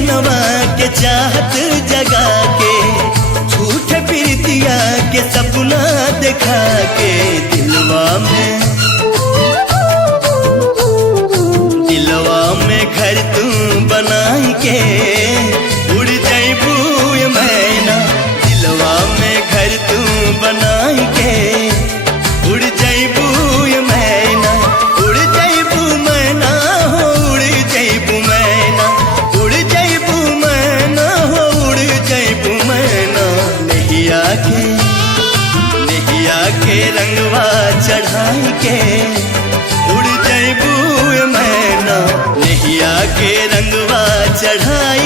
मनवा के चाहत जगा के, झूठ प्रीतिया के सपना दिखा के, दिलवा में घर तू बनाई के उड़ जाइबू मैना। दिलवा में घर तू बनाई के उड़ जाइबू मैना। उड़ जाइबू मैना हो उड़ जाइबू मैना। उड़ जाइबू मैना हो उड़ जाइबू मैना। नैया के रंगवा चढ़ाई के उड़ जाइबू मैना। नैया के रंगवा चढ़ाई